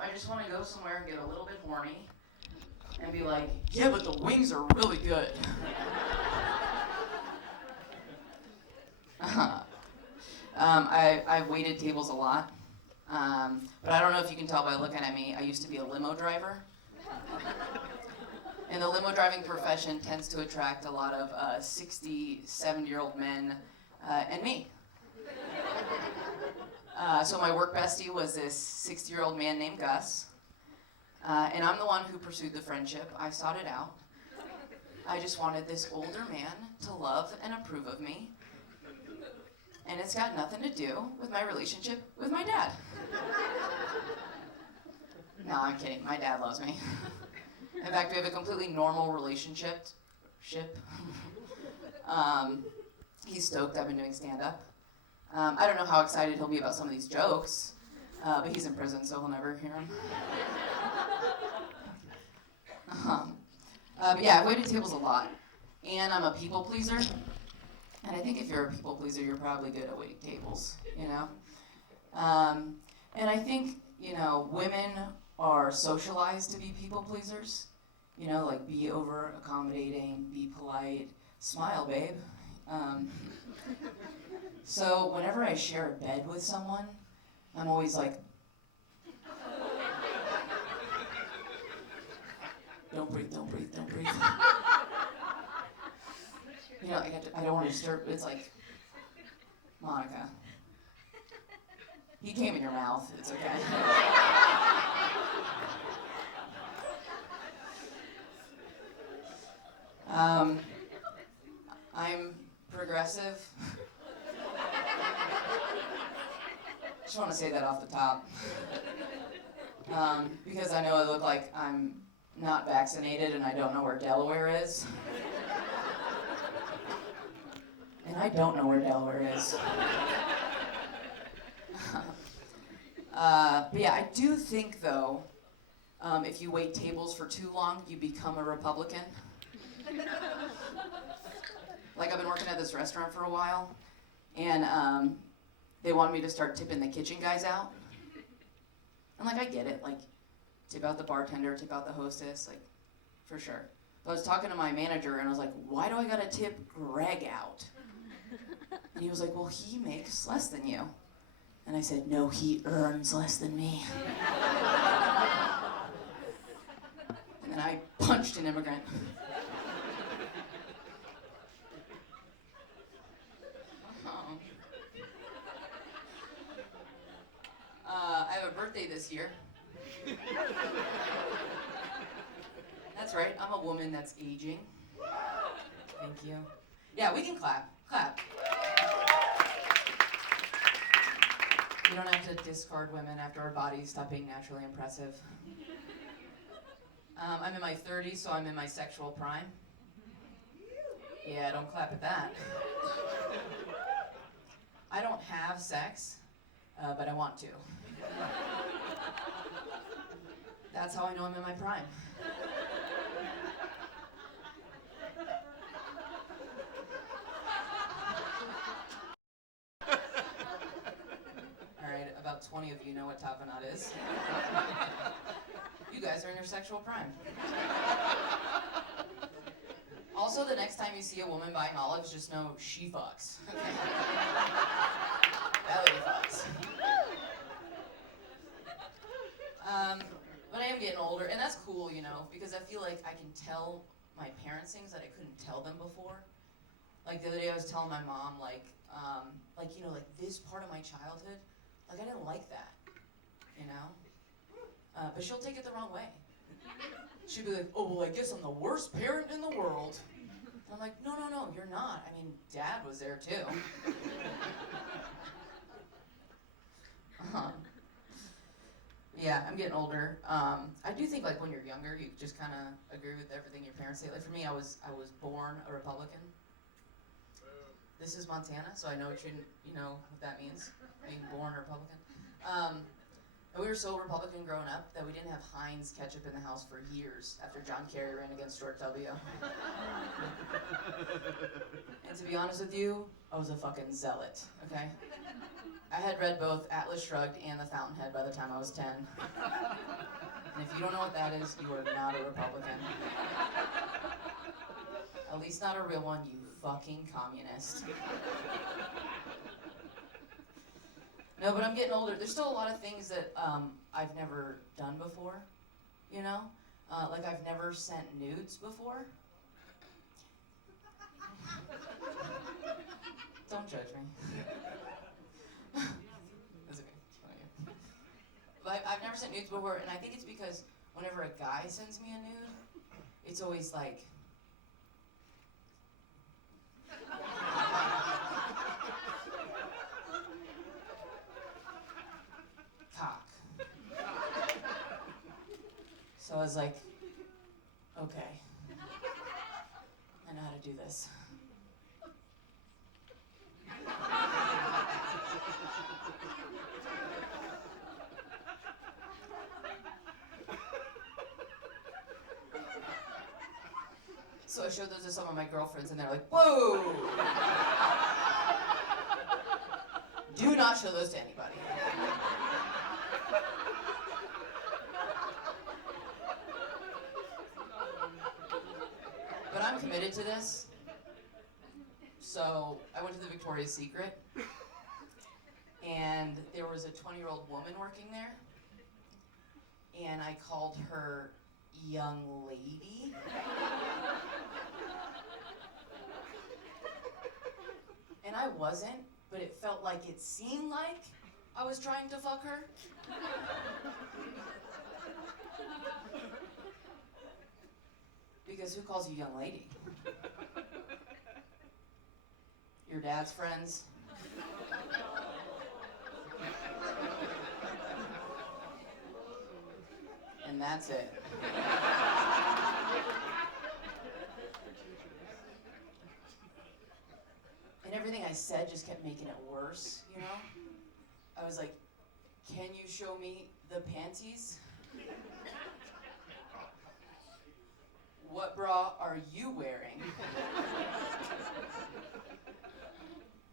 I just want to go somewhere and get a little bit horny and be like, yeah, but the wings are really good. I've waited tables a lot, but I don't know if you can tell by looking at me, I used to be a limo driver. And the limo driving profession tends to attract a lot of 60, 70-year-old men and me. So my work bestie was this 60-year-old man named Gus, and I'm the one who pursued the friendship. I sought it out. I just wanted this older man to love and approve of me, and it's got nothing to do with my relationship with my dad. No, I'm kidding. My dad loves me. In fact, we have a completely normal relationship. He's stoked I've been doing stand-up. I don't know how excited he'll be about some of these jokes, but he's in prison, so he'll never hear them. But yeah, I've waited tables a lot, and I'm a people pleaser. And I think if you're a people pleaser, you're probably good at waiting tables, you know? And I think, women are socialized to be people pleasers. Like be over accommodating, be polite, smile, babe. So whenever I share a bed with someone, I'm always like, don't breathe, don't breathe, don't breathe. I don't want to disturb, it's like, Monica, he came in your mouth, it's okay. I'm progressive. Just want to say that off the top. Because I know I look like I'm not vaccinated and I don't know where Delaware is. And I don't know where Delaware is. But yeah, I do think though, if you wait tables for too long, you become a Republican. Like I've been working at this restaurant for a while, and they wanted me to start tipping the kitchen guys out. And like I get it, like tip out the bartender, tip out the hostess, like for sure. But I was talking to my manager and I was like, why do I gotta tip Greg out? And he was like, well, he makes less than you. And I said, no, he earns less than me. And then I punched an immigrant. I have a birthday this year. That's right, I'm a woman that's aging. Thank you. Yeah, we can clap. Clap. We don't have to discard women after our bodies stop being naturally impressive. I'm in my 30s, so I'm in my sexual prime. Yeah, don't clap at that. I don't have sex, but I want to. That's how I know I'm in my prime. Alright, about 20 of you know what tapenade is. You guys are in your sexual prime. Also, the next time you see a woman buying olives, just know she fucks. That lady fucks. But I am getting older, and that's cool, because I feel like I can tell my parents things that I couldn't tell them before. Like the other day I was telling my mom, like this part of my childhood, like I didn't like that, but she'll take it the wrong way. She'd be like, oh, well, I guess I'm the worst parent in the world. And I'm like, no, you're not. I mean, Dad was there too. Yeah, I'm getting older. I do think like when you're younger, you just kind of agree with everything your parents say. Like for me, I was born a Republican. This is Montana, so I know what that means, being born a Republican. And we were so Republican growing up that we didn't have Heinz ketchup in the house for years after John Kerry ran against George W. And to be honest with you, I was a fucking zealot, okay? I had read both Atlas Shrugged and The Fountainhead by the time I was 10. And if you don't know what that is, you are not a Republican. At least not a real one, you fucking communist. No, but I'm getting older. There's still a lot of things that I've never done before, you know? Like I've never sent nudes before. Don't judge me. That's okay. But I've never sent nudes before, and I think it's because whenever a guy sends me a nude, it's always like, cock. So I was like, okay, I know how to do this. So I showed those to some of my girlfriends, and they're like, whoa! Do not show those to anybody. But I'm committed to this. So I went to the Victoria's Secret, and there was a 20-year-old woman working there, and I called her young lady. And I wasn't, but it felt like it seemed like I was trying to fuck her. Because who calls you young lady? Your dad's friends? And that's it. And everything I said just kept making it worse, you know? I was like, can you show me the panties? What bra are you wearing?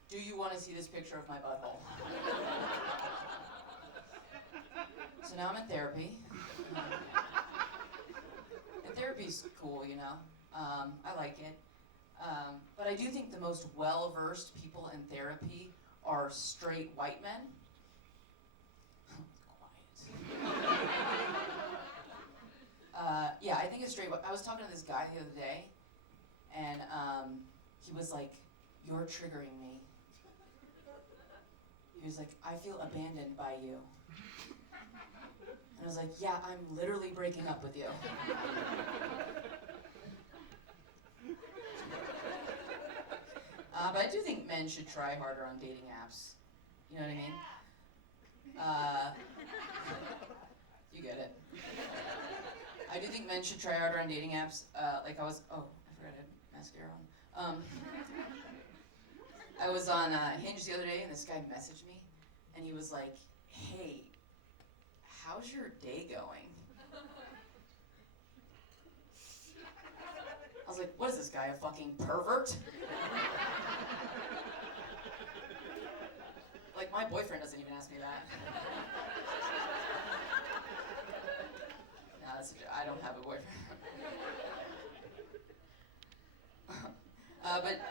Do you want to see this picture of my butthole? So now I'm in therapy. And therapy's cool, you know? I like it. But I do think the most well-versed people in therapy are straight white men. Quiet. Yeah, I think it's straight. I was talking to this guy the other day, and he was like, "You're triggering me." He was like, "I feel abandoned by you." And I was like, "Yeah, I'm literally breaking up with you." But I do think men should try harder on dating apps. You know what I mean? You get it. I do think men should try harder on dating apps. Like I forgot I had mascara on. I was on Hinge the other day, and this guy messaged me, and he was like, "Hey, how's your day going?" I was like, what is this guy, a fucking pervert? Like, my boyfriend doesn't even ask me that. No, that's a joke. I don't have a boyfriend. But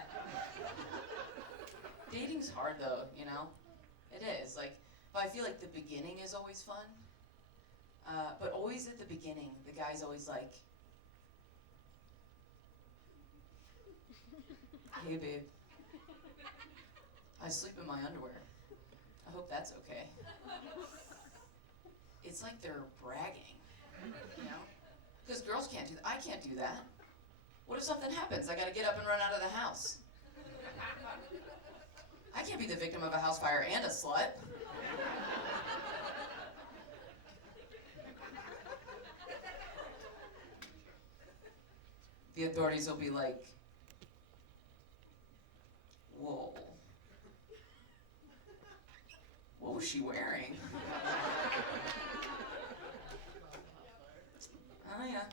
dating's hard, though, you know? It is. Like, but I feel like the beginning is always fun. But always at the beginning, the guy's always like, "Hey, babe, I sleep in my underwear. I hope that's okay." It's like they're bragging, you know? Because girls can't do that. I can't do that. What if something happens? I gotta get up and run out of the house. I can't be the victim of a house fire and a slut. The authorities will be like, "Whoa. What was she wearing?" Oh yeah.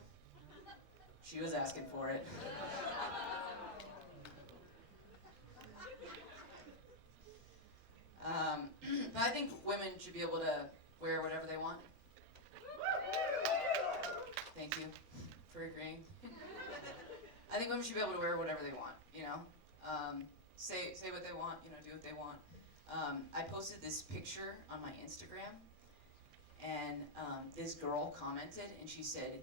She was asking for it. should be able to wear whatever they want? Thank you for agreeing. I think women should be able to wear whatever they want, you know? Say what they want, you know, do what they want. I posted this picture on my Instagram, and this girl commented, and she said,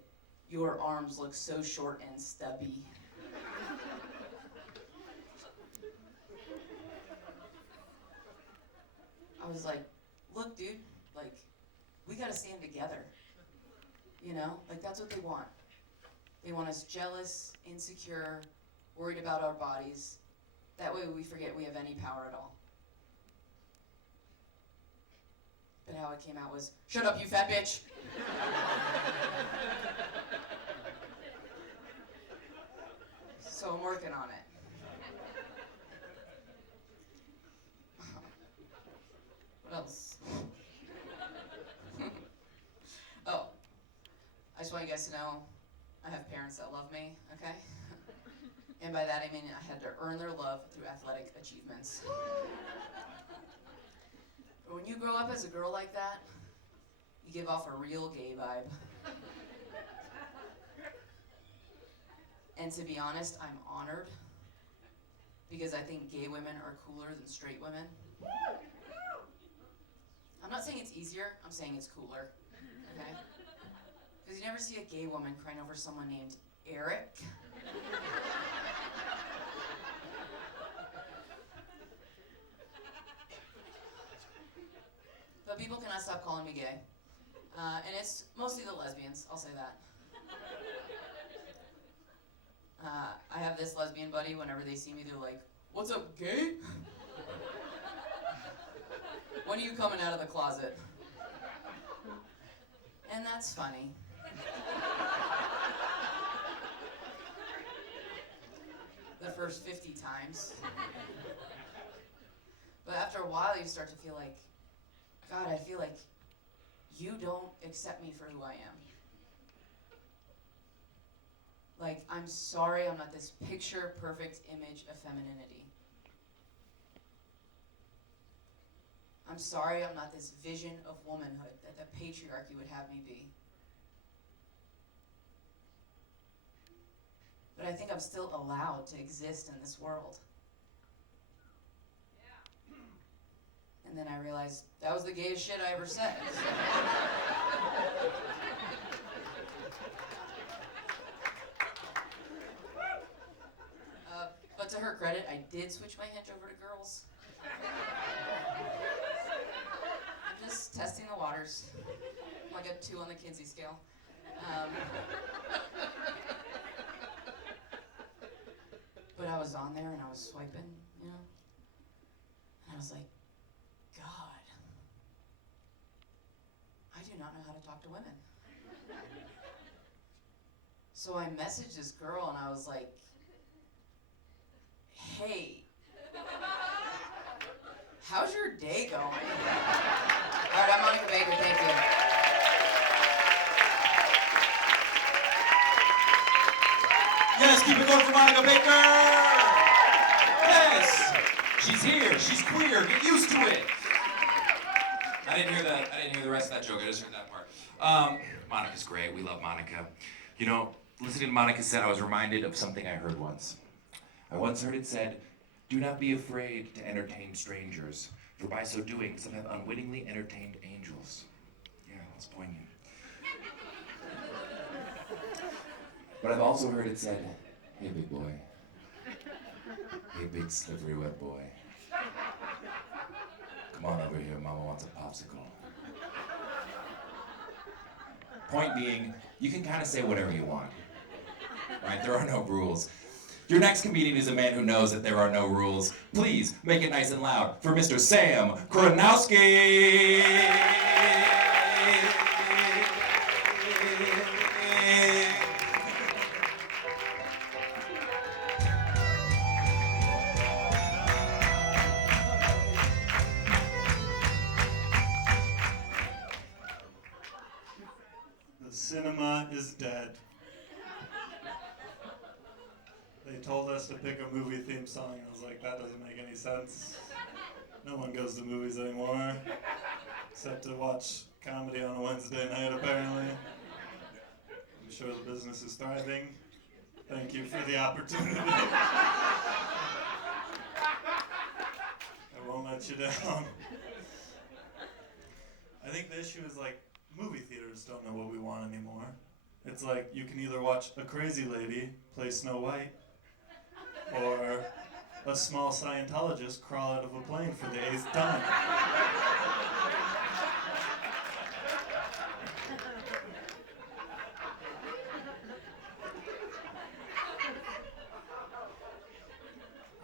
"Your arms look so short and stubby." I was like, look, dude, like, we gotta stand together. You know, like, that's what they want. They want us jealous, insecure, worried about our bodies. That way we forget we have any power at all. But how it came out was, "Shut up, you fat bitch." So I'm working on it. What else? Oh, I just want you guys to know I have parents that love me, okay? And by that I mean I had to earn their love through athletic achievements. But when you grow up as a girl like that, you give off a real gay vibe. And to be honest, I'm honored, because I think gay women are cooler than straight women. I'm not saying it's easier, I'm saying it's cooler, okay? Because you never see a gay woman crying over someone named Eric. But people cannot stop calling me gay. And it's mostly the lesbians, I'll say that. I have this lesbian buddy, whenever they see me, they're like, "What's up, gay? When are you coming out of the closet?" And that's funny. The first 50 times. But after a while, you start to feel like, God, I feel like you don't accept me for who I am. Like, I'm sorry I'm not this picture-perfect image of femininity. I'm sorry I'm not this vision of womanhood that the patriarchy would have me be. But I think I'm still allowed to exist in this world. Yeah. And then I realized that was the gayest shit I ever said. But to her credit, I did switch my hinge over to girls. I'm just testing the waters. I'm like a 2 on the Kinsey scale. But I was on there and I was swiping, you know? And I was like, God, I do not know how to talk to women. So I messaged this girl and I was like, hey, how's your day going? All right, I'm Monica Baker, thank you. Yes, keep it going for Monica Baker! Yes! She's here, she's queer, get used to it! I didn't hear the rest of that joke, I just heard that part. Monica's great, we love Monica. You know, listening to Monica said, I was reminded of something I heard once. I once heard it said, "Do not be afraid to entertain strangers, for by so doing, some have unwittingly entertained angels." Yeah, that's poignant. But I've also heard it said, "Hey, big boy. Hey, big slippery wet boy. Come on over here, mama wants a popsicle." Point being, you can kind of say whatever you want, right? There are no rules. Your next comedian is a man who knows that there are no rules. Please make it nice and loud for Mr. Sam Koronowski. The cinema is dead. They told us to pick a movie theme song. I was like, that doesn't make any sense. No one goes to movies anymore. except to watch comedy on a Wednesday night, apparently. I'm sure the business is thriving. Thank you for the opportunity. I won't let you down. I think the issue is like movie theaters don't know what we want anymore. It's like you can either watch a crazy lady play Snow White or a small Scientologist crawl out of a plane for the 8th time.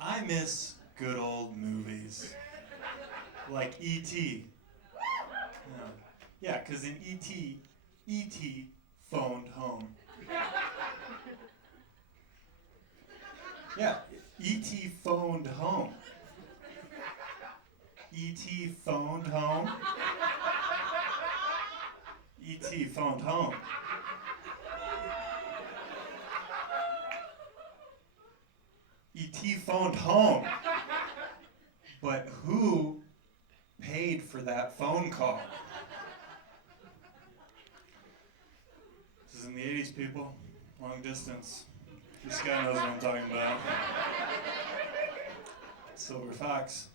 I miss good old movies like E.T. Yeah, because in E.T., E.T. phoned home. Yeah, E.T. phoned home. E.T. phoned home. E.T. phoned home. E.T. phoned home. But who paid for that phone call? This is in the 80s, people. Long distance. This guy knows what I'm talking about. Silver Fox.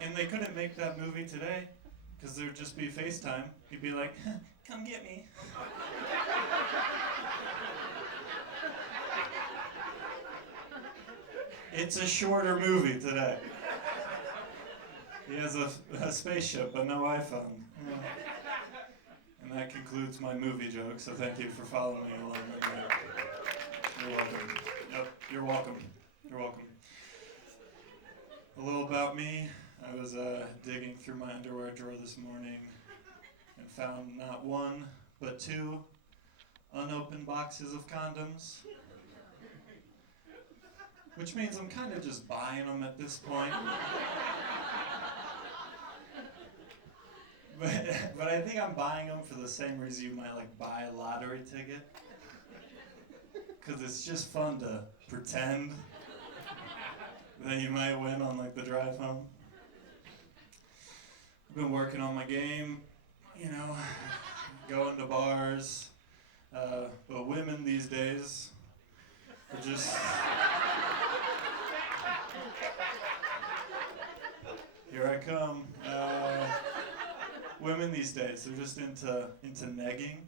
And they couldn't make that movie today because there'd just be FaceTime. He'd be like, come get me. It's a shorter movie today. He has a spaceship but no iPhone. Yeah. And that concludes my movie joke, so thank you for following me along with that. You're welcome. Yep, you're welcome. You're welcome. A little about me. I was digging through my underwear drawer this morning and found not one, but 2 unopened boxes of condoms. Which means I'm kind of just buying them at this point. But I think I'm buying them for the same reason you might like buy a lottery ticket. Because it's just fun to pretend that you might win on like the drive home. I've been working on my game, you know, going to bars. But women these days are just... Here I come. Women these days, they're just into negging,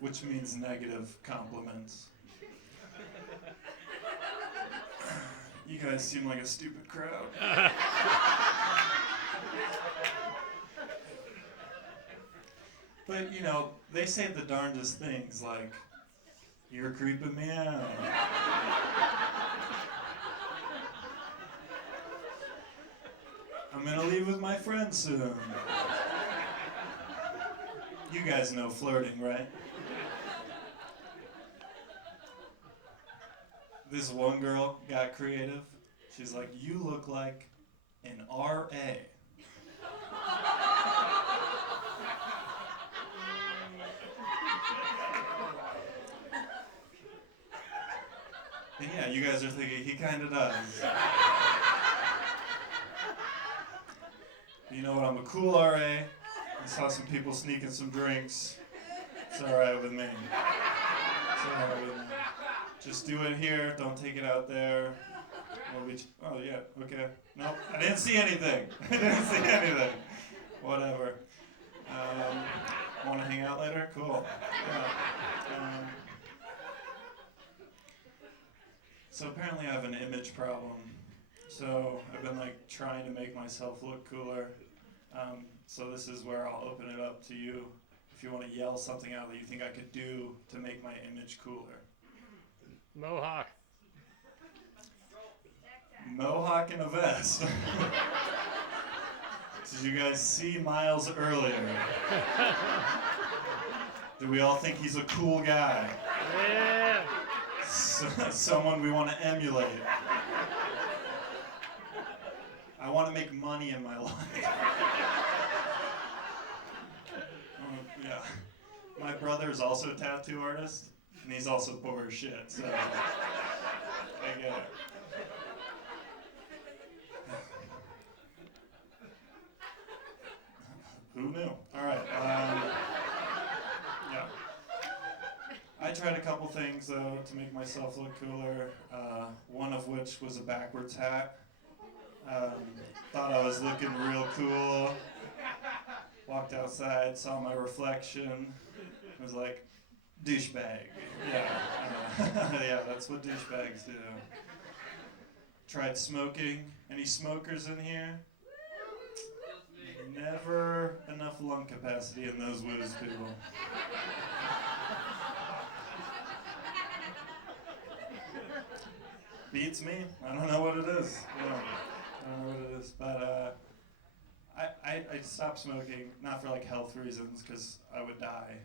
which means negative compliments. You guys seem like a stupid crowd. But, you know, they say the darndest things like, you're creeping me out. I'm gonna leave with my friends soon. You guys know flirting, right? This one girl got creative. She's like, you look like an RA. And yeah, you guys are thinking, he kinda does. You know what, I'm a cool RA. I saw some people sneaking some drinks. It's alright with me. It's alright with me. Just do it here, don't take it out there. Oh yeah, okay. Nope, I didn't see anything. I didn't see anything. Whatever. Wanna hang out later? Cool. Yeah. So apparently I have an image problem. So I've been like trying to make myself look cooler. So this is where I'll open it up to you if you want to yell something out that you think I could do to make my image cooler. Mohawk. Mohawk and a vest. Did you guys see Miles earlier? Do we all think he's a cool guy? Yeah. Someone we want to emulate. I want to make money in my life. Yeah. My brother is also a tattoo artist, and he's also poor as shit, so I get it. tried a couple things though to make myself look cooler. One of which was a backwards hat. Thought I was looking real cool. Walked outside, saw my reflection. Was like, douchebag. Yeah, yeah, that's what douchebags do. Tried smoking. Any smokers in here? Never enough lung capacity in those whiz people. Beats me. I don't know what it is. Yeah, I don't know what it is. But I stopped smoking, not for like health reasons, because I would die,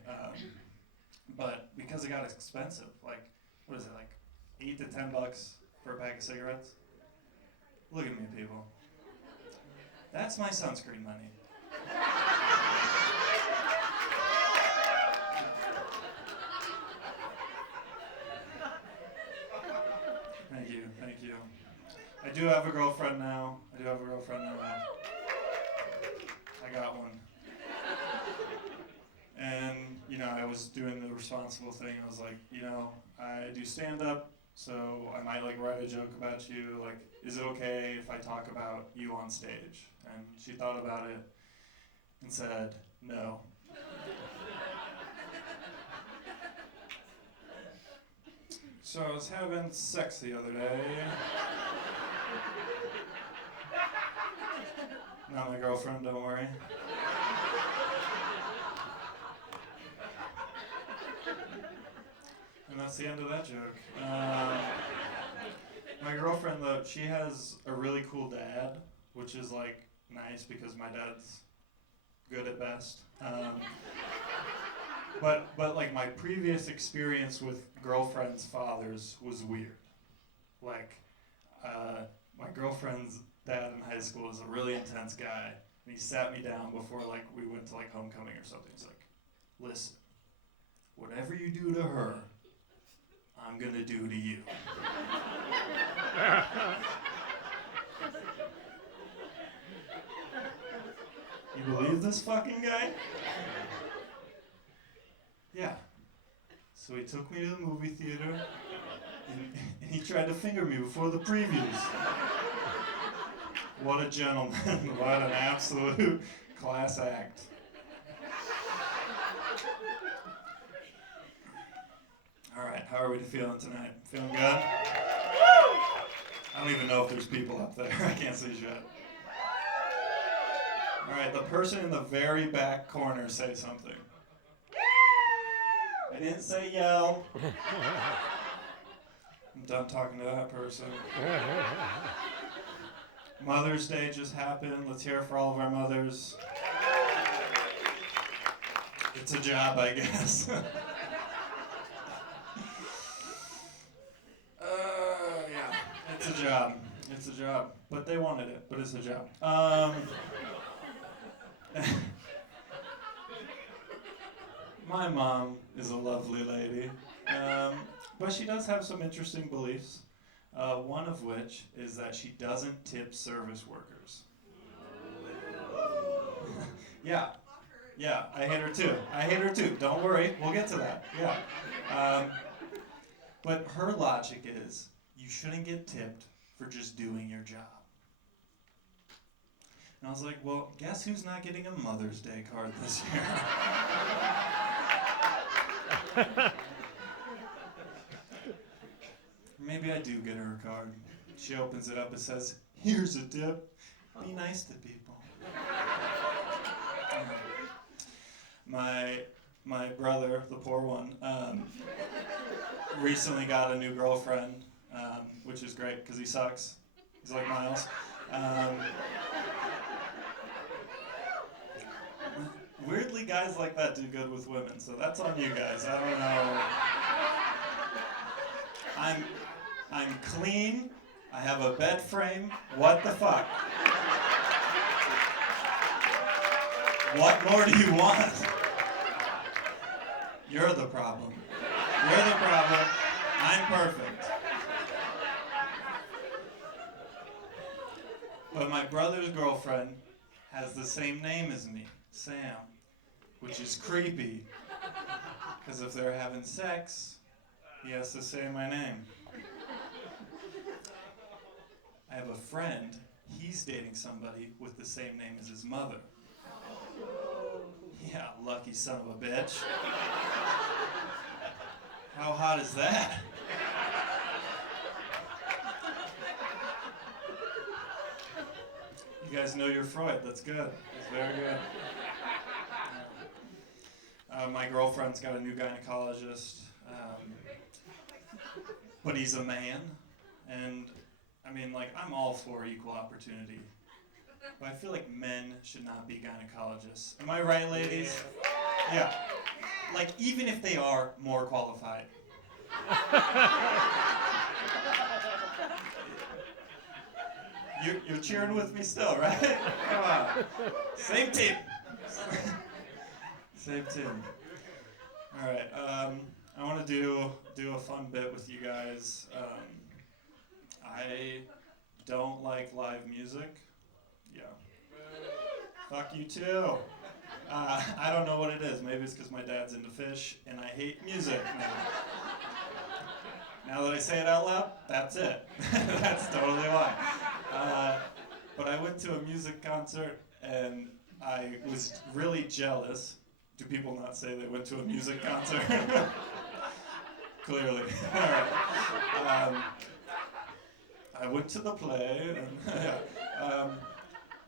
but because it got expensive. Like, what is it, like $8 to $10 for a pack of cigarettes? Look at me, people. That's my sunscreen money. Thank you, thank you. I do have a girlfriend now. I got one. And, I was doing the responsible thing. I was like, I do stand-up, so I might, write a joke about you. Like, is it okay if I talk about you on stage? And she thought about it and said, no. So I was having sex the other day. Not my girlfriend, don't worry. And that's the end of that joke. My girlfriend, though, she has a really cool dad, which is, nice because my dad's good at best. But my previous experience with girlfriends' fathers was weird. My girlfriend's dad in high school was a really intense guy, and he sat me down before, we went to, homecoming or something. He's like, listen, whatever you do to her, I'm gonna do to you. You believe this fucking guy? Yeah. So he took me to the movie theater, and he tried to finger me before the previews. What a gentleman. What an absolute class act. All right, how are we feeling tonight? Feeling good? I don't even know if there's people up there. I can't see shit. All right, the person in the very back corner, say something. I didn't say yell. I'm done talking to that person. Mother's Day just happened. Let's hear it for all of our mothers. It's a job, I guess. Yeah, it's a job. It's a job. But they wanted it, but it's a job. My mom is a lovely lady, but she does have some interesting beliefs, one of which is that she doesn't tip service workers. Yeah, I hate her too. Don't worry, we'll get to that. Yeah. But her logic is, you shouldn't get tipped for just doing your job. And I was like, well, guess who's not getting a Mother's Day card this year? Maybe I do get her a card. She opens it up, it says, here's a tip. Be nice to people. My brother, the poor one, recently got a new girlfriend, which is great because he sucks. He's like Miles. Weirdly, guys like that do good with women, so that's on you guys. I don't know. I'm clean. I have a bed frame. What the fuck? What more do you want? You're the problem. You're the problem. I'm perfect. But my brother's girlfriend has the same name as me, Sam, which is creepy. Because if they're having sex, he has to say my name. I have a friend, he's dating somebody with the same name as his mother. Yeah, lucky son of a bitch. How hot is that? You guys know your Freud, that's good. That's very good. My girlfriend's got a new gynecologist, but he's a man, and I mean, like, I'm all for equal opportunity, but I feel like men should not be gynecologists. Am I right, ladies? Yeah. Like, even if they are more qualified. You're cheering with me still, right? Come on. Same team. Same team. All right. I want to do a fun bit with you guys. I don't like live music. Yeah. Fuck you too. I don't know what it is. Maybe it's because my dad's into fish and I hate music. Now that I say it out loud, that's it. That's totally why. But I went to a music concert and I was really jealous. Do people not say they went to a music concert? Clearly. All right. I went to the play, and,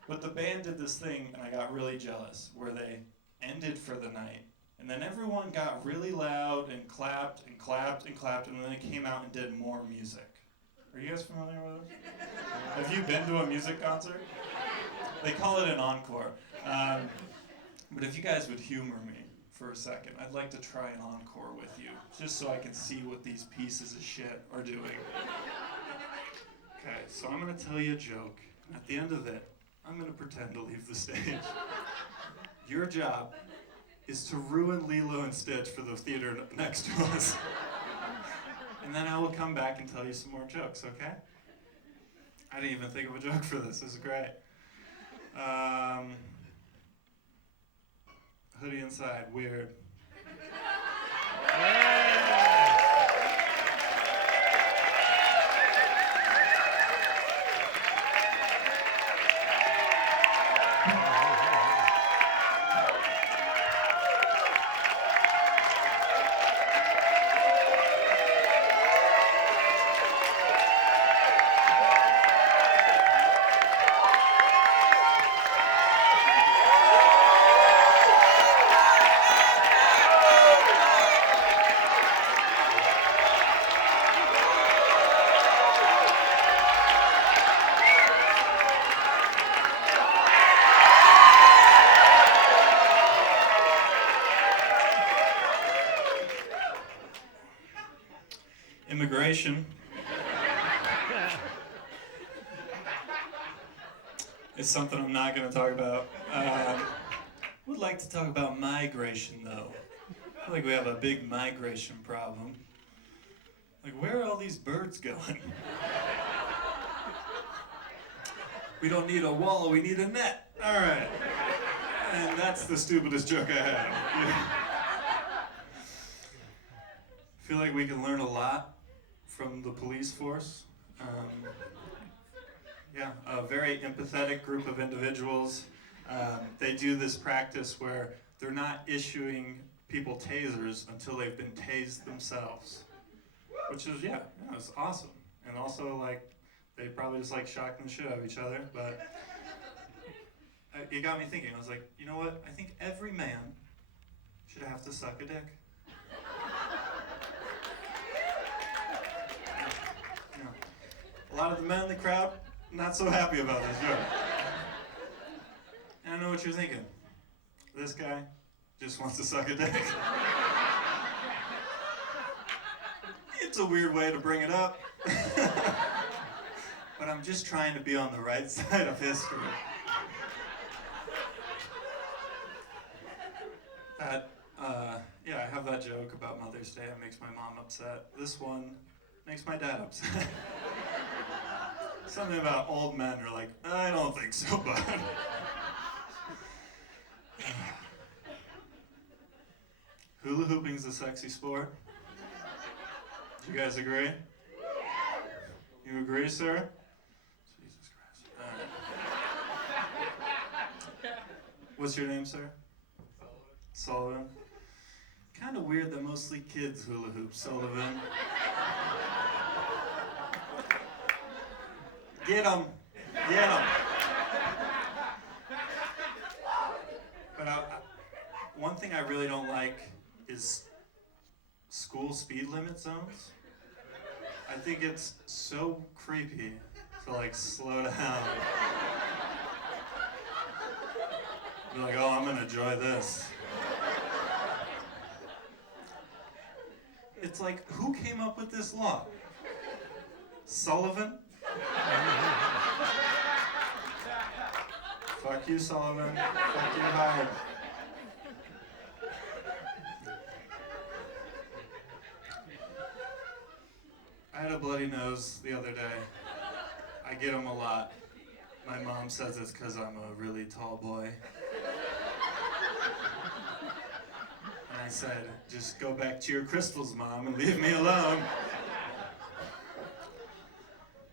but the band did this thing, and I got really jealous, where they ended for the night, and then everyone got really loud and clapped and clapped and clapped, and then they came out and did more music. Are you guys familiar with it? Have you been to a music concert? They call it an encore. But if you guys would humor me for a second, I'd like to try an encore with you, just so I can see what these pieces of shit are doing. Okay, so I'm going to tell you a joke. At the end of it, I'm going to pretend to leave the stage. Your job is to ruin Lilo and Stitch for the theater next to us. And then I will come back and tell you some more jokes, okay? I didn't even think of a joke for this. This is great. Hoodie inside, weird. Immigration is something I'm not going to talk about. Would like to talk about migration, though. I feel like we have a big migration problem. Like, where are all these birds going? We don't need a wall, we need a net. All right. And that's the stupidest joke I had. I feel like we can learn a lot from the police force. A very empathetic group of individuals. They do this practice where they're not issuing people tasers until they've been tased themselves, which is, it's awesome. And also, like, they probably just like shocking the shit out of each other, but it got me thinking. I was like, you know what? I think every man should have to suck a dick. A lot of the men in the crowd, not so happy about this joke. And I know what you're thinking. This guy just wants to suck a dick. It's a weird way to bring it up. But I'm just trying to be on the right side of history. I have that joke about Mother's Day. It makes my mom upset. This one makes my dad upset. Something about old men are like, I don't think so, bud. Hula hooping's a sexy sport. Do you guys agree? You agree, sir? Jesus Christ. All right. What's your name, sir? Sullivan. Kind of weird that mostly kids hula hoop, Sullivan. Get 'em. Get 'em. But one thing I really don't like is school speed limit zones. I think it's so creepy to like slow down. Be like, oh, I'm gonna enjoy this. It's like, who came up with this law? Sullivan? Fuck you, Sullivan. Fuck you hard. I had a bloody nose the other day. I get them a lot. My mom says it's because I'm a really tall boy. And I said, just go back to your crystals, Mom, and leave me alone.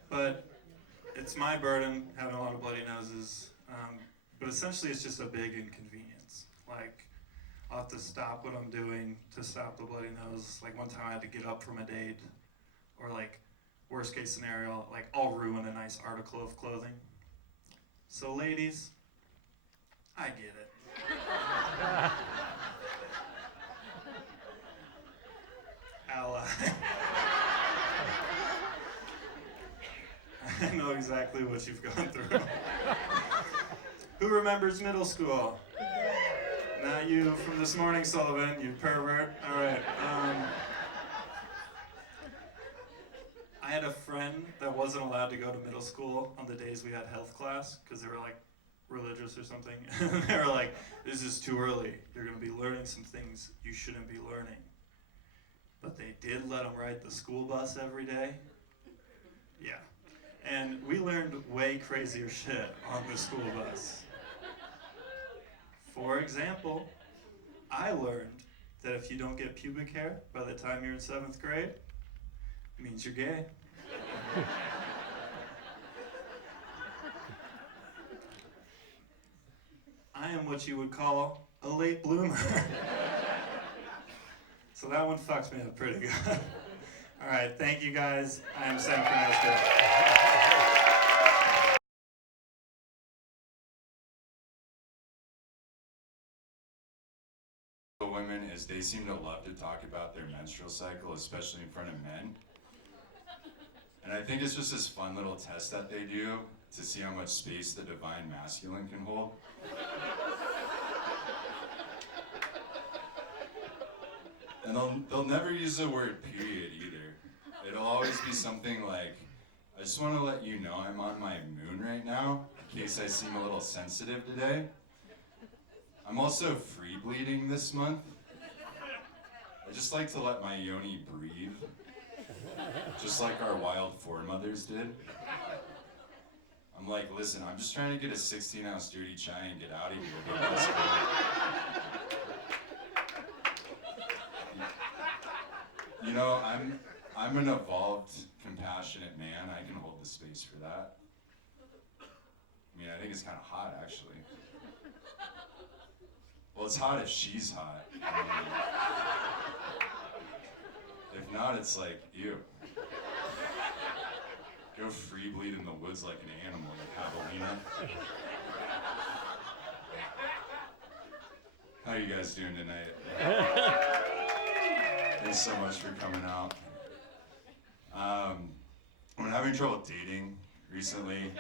But it's my burden having a lot of bloody noses. But essentially it's just a big inconvenience. Like, I'll have to stop what I'm doing to stop the bloody nose. Like one time I had to get up from a date. Or like, worst case scenario, like I'll ruin a nice article of clothing. So ladies, I get it. Ally. I know exactly what you've gone through. Who remembers middle school? Not you from this morning, Sullivan, you pervert. All right. I had a friend that wasn't allowed to go to middle school on the days we had health class because they were like religious or something. And they were like, this is too early. You're going to be learning some things you shouldn't be learning. But they did let them ride the school bus every day. Yeah. And we learned way crazier shit on the school bus. For example, I learned that if you don't get pubic hair by the time you're in 7th grade, it means you're gay. I am what you would call a late bloomer. So that one fucks me up pretty good. All right, thank you guys. I am Sam Carrasco. Women is they seem to love to talk about their menstrual cycle, especially in front of men. And I think it's just this fun little test that they do to see how much space the divine masculine can hold. And they'll never use the word period either. It'll always be something like, I just want to let you know I'm on my moon right now, in case I seem a little sensitive today. I'm also free bleeding this month. I just like to let my yoni breathe, just like our wild foremothers did. I'm like, listen, I'm just trying to get a 16-ounce dirty chai and get out of here. But that's cool. You know, I'm an evolved, compassionate man. I can hold the space for that. I mean, I think it's kind of hot, actually. Well, it's hot if she's hot. I mean, if not, it's like, ew. Go free bleed in the woods like an animal, you javelina. How you guys doing tonight? Thanks so much for coming out. I'm having trouble dating recently.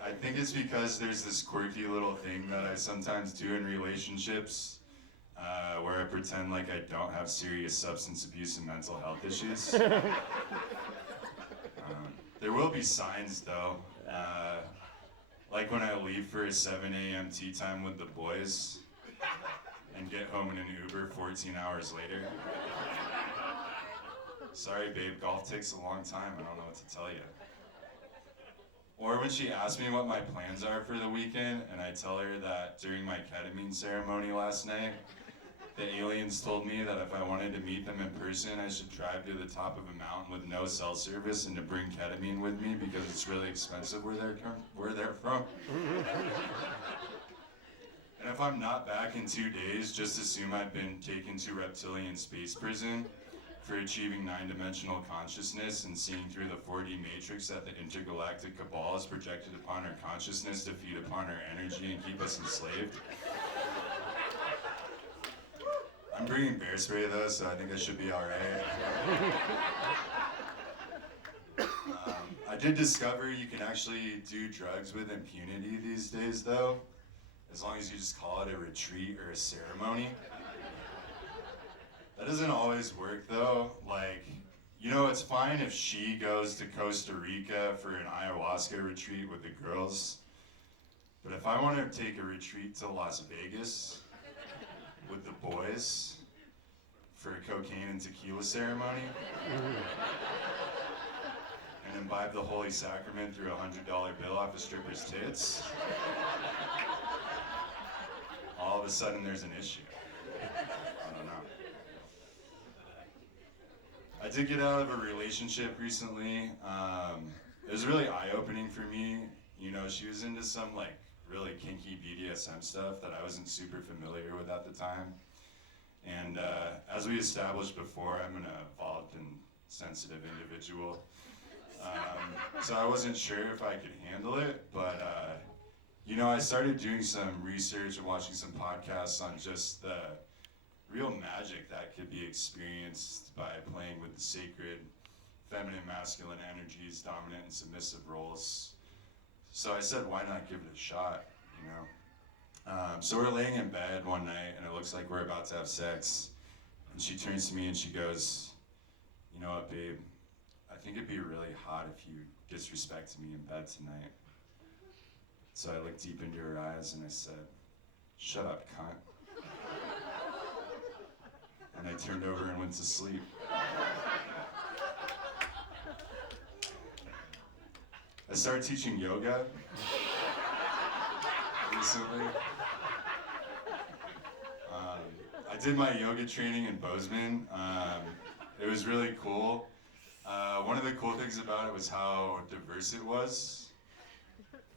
I think it's because there's this quirky little thing that I sometimes do in relationships where I pretend like I don't have serious substance abuse and mental health issues. There will be signs though, like when I leave for a 7 a.m. tea time with the boys and get home in an Uber 14 hours later. Sorry babe, golf takes a long time, I don't know what to tell you. Or when she asks me what my plans are for the weekend, and I tell her that during my ketamine ceremony last night, The aliens told me that if I wanted to meet them in person, I should drive to the top of a mountain with no cell service and to bring ketamine with me because it's really expensive where they're from. And if I'm not back in 2 days, just assume I've been taken to reptilian space prison for achieving 9-dimensional consciousness and seeing through the 4D matrix that the intergalactic cabal has projected upon our consciousness to feed upon our energy and keep us enslaved. I'm bringing bear spray though, so I think I should be alright. I did discover you can actually do drugs with impunity these days though, as long as you just call it a retreat or a ceremony. That doesn't always work though. Like, you know, it's fine if she goes to Costa Rica for an ayahuasca retreat with the girls, but if I want to take a retreat to Las Vegas with the boys for a cocaine and tequila ceremony and imbibe the Holy Sacrament through a $100 bill off a stripper's tits, all of a sudden there's an issue. I don't know. I did get out of a relationship recently. It was really eye-opening for me. You know, she was into some like really kinky BDSM stuff that I wasn't super familiar with at the time. And as we established before, I'm an evolved and sensitive individual. So I wasn't sure if I could handle it, but you know, I started doing some research and watching some podcasts on just the real magic that could be experienced by playing with the sacred feminine, masculine energies, dominant and submissive roles. So I said, why not give it a shot, you know? So we're laying in bed one night and it looks like we're about to have sex. And she turns to me and she goes, you know what, babe, I think it'd be really hot if you disrespected me in bed tonight. So I looked deep into her eyes and I said, shut up, cunt. And I turned over and went to sleep. I started teaching yoga recently. I did my yoga training in Bozeman. It was really cool. One of the cool things about it was how diverse it was.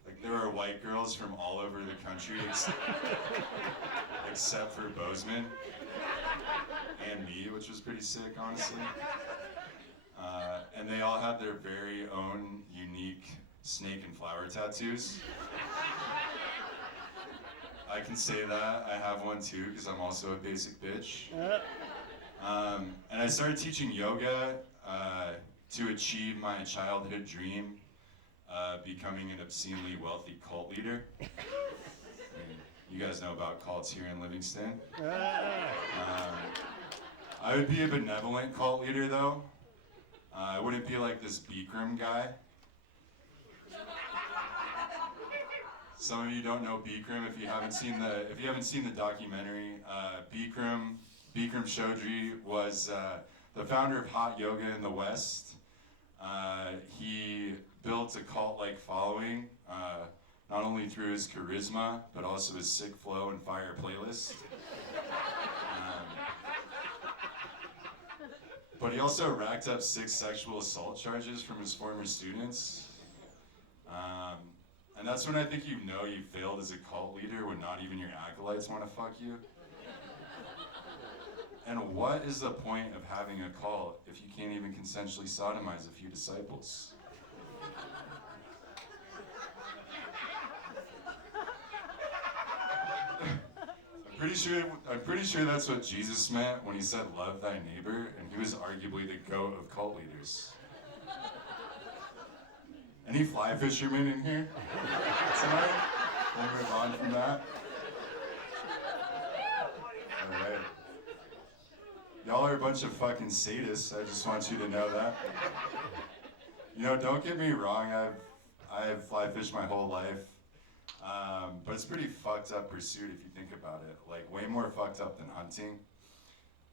Like there were white girls from all over the country except for Bozeman and me, which was pretty sick, honestly. And they all had their very own unique snake and flower tattoos. I can say that. I have one too, because I'm also a basic bitch. And I started teaching yoga to achieve my childhood dream, becoming an obscenely wealthy cult leader. You guys know about cults here in Livingston. I would be a benevolent cult leader though. I wouldn't be like this Bikram guy. Some of you don't know Bikram if you haven't seen the documentary. Bikram Chaudhry was the founder of hot yoga in the West. He built a cult-like following, not only through his charisma, but also his sick flow and fire playlist. But he also racked up 6 sexual assault charges from his former students. And that's when I think you know you failed as a cult leader, when not even your acolytes want to fuck you. And what is the point of having a cult if you can't even consensually sodomize a few disciples? I'm pretty sure that's what Jesus meant when he said love thy neighbor, and he was arguably the goat of cult leaders. Any fly fishermen in here tonight? We'll move on from that. Alright. Y'all are a bunch of fucking sadists, I just want you to know that. You know, don't get me wrong, I've fly fished my whole life. But it's a pretty fucked up pursuit if you think about it. Like, way more fucked up than hunting.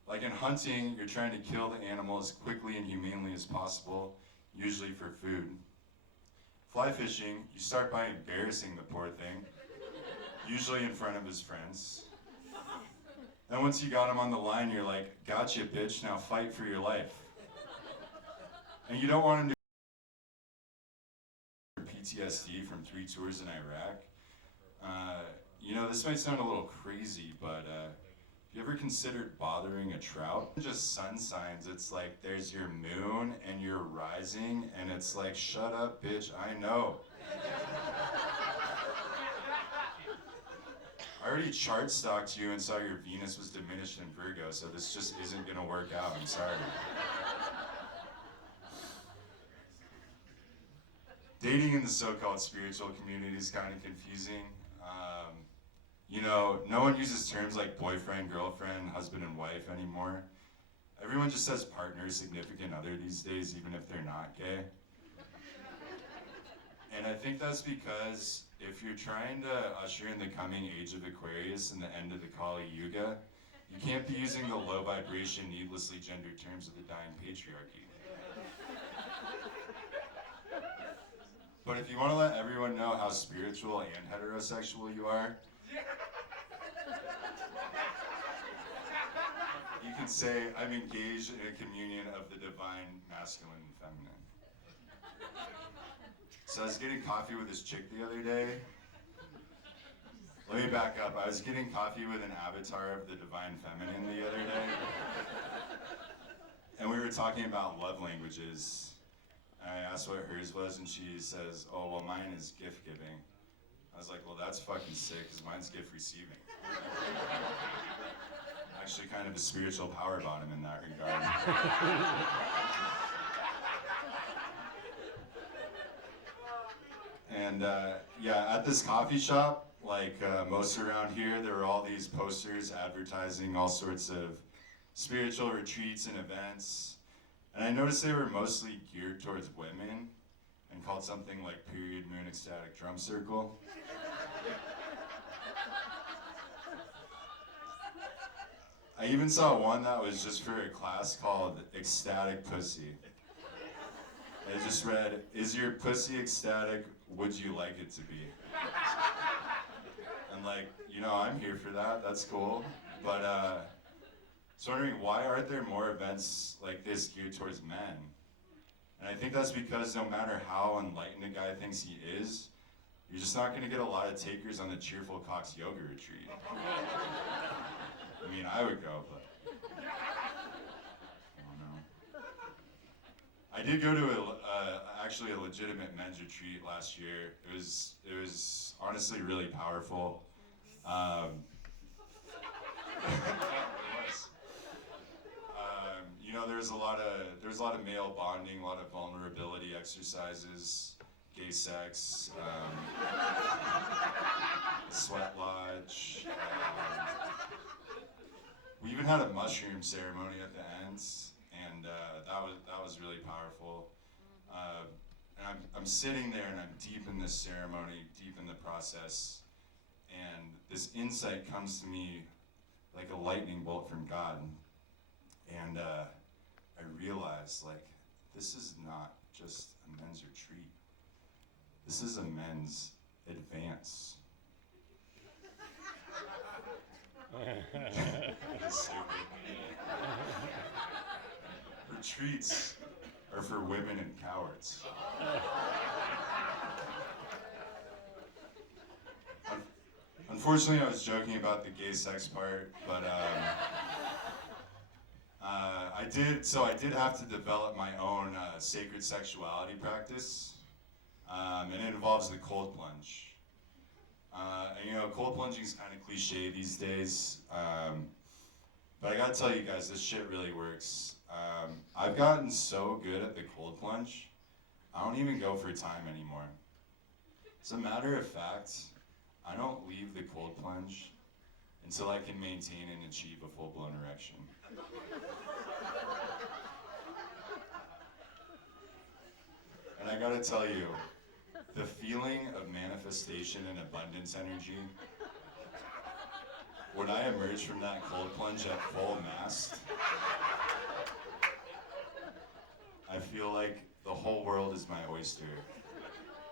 Like, in hunting, you're trying to kill the animal as quickly and humanely as possible, usually for food. Fly fishing, you start by embarrassing the poor thing, usually in front of his friends. And once you got him on the line, you're like, gotcha, bitch, now fight for your life. And you don't want him to PTSD from 3 tours in Iraq. You know, this might sound a little crazy, but have you ever considered bothering a trout? Just sun signs, it's like there's your moon and your rising, and it's like, shut up, bitch, I know. I already chart stalked you and saw your Venus was diminished in Virgo, so this just isn't gonna work out, I'm sorry. Dating in the so-called spiritual community is kind of confusing. You know, no one uses terms like boyfriend, girlfriend, husband, and wife anymore. Everyone just says partner, significant other these days, even if they're not gay. And I think that's because if you're trying to usher in the coming age of Aquarius and the end of the Kali Yuga, you can't be using the low vibration, needlessly gendered terms of the dying patriarchy. But if you want to let everyone know how spiritual and heterosexual you are, you can say, I'm engaged in a communion of the divine masculine and feminine. So I was getting coffee with this chick the other day. Let me back up. I was getting coffee with an avatar of the divine feminine the other day. And we were talking about love languages. And I asked what hers was, and she says, oh, well, mine is gift giving. I was like, well, that's fucking sick, because mine's gift receiving. Actually kind of a spiritual power bottom in that regard. And yeah, at this coffee shop, like most around here, there were all these posters advertising all sorts of spiritual retreats and events. And I noticed they were mostly geared towards women and called something like Period Moon Ecstatic Drum Circle. I even saw one that was just for a class called Ecstatic Pussy. It just read, is your pussy ecstatic? Would you like it to be? And like, you know, I'm here for that, that's cool. But so wondering, why aren't there more events like this geared towards men? And I think that's because no matter how enlightened a guy thinks he is, you're just not gonna get a lot of takers on the Cheerful Cox yoga retreat. I mean, I would go, but I don't know. I did go to actually a legitimate men's retreat last year. It was honestly really powerful. You know, there's a lot of male bonding, a lot of vulnerability exercises, gay sex, sweat lodge. We even had a mushroom ceremony at the end, and that was really powerful. And I'm sitting there, and I'm deep in this ceremony, deep in the process, and this insight comes to me like a lightning bolt from God. And I realized, like, this is not just a men's retreat. This is a men's advance. Retreats are for women and cowards. Unfortunately, I was joking about the gay sex part, but I did have to develop my own sacred sexuality practice, and it involves the cold plunge. And you know, cold plunging is kind of cliche these days, but I gotta tell you guys, this shit really works. I've gotten so good at the cold plunge, I don't even go for time anymore. As a matter of fact, I don't leave the cold plunge until I can maintain and achieve a full-blown erection. And I gotta tell you, the feeling of manifestation and abundance energy, when I emerge from that cold plunge at full mast, I feel like the whole world is my oyster,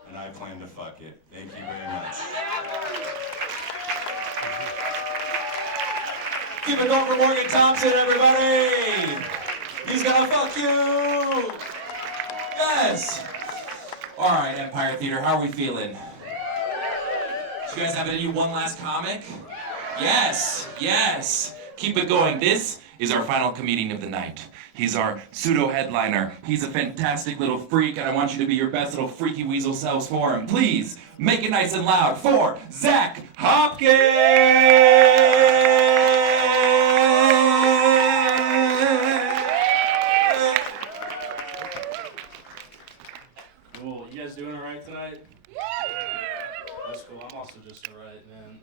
and I plan to fuck it. Thank you very much. Keep it going for Morgan Thompson, everybody! He's gonna fuck you! Yes! Alright, Empire Theater, how are we feeling? You guys have any one last comic? Yes, yes. Keep it going. This is our final comedian of the night. He's our pseudo-headliner. He's a fantastic little freak, and I want you to be your best little freaky weasel selves for him. Please, make it nice and loud for Zach Hopkins! Cool. You guys doing all right tonight? That's cool. I'm also just all right, man.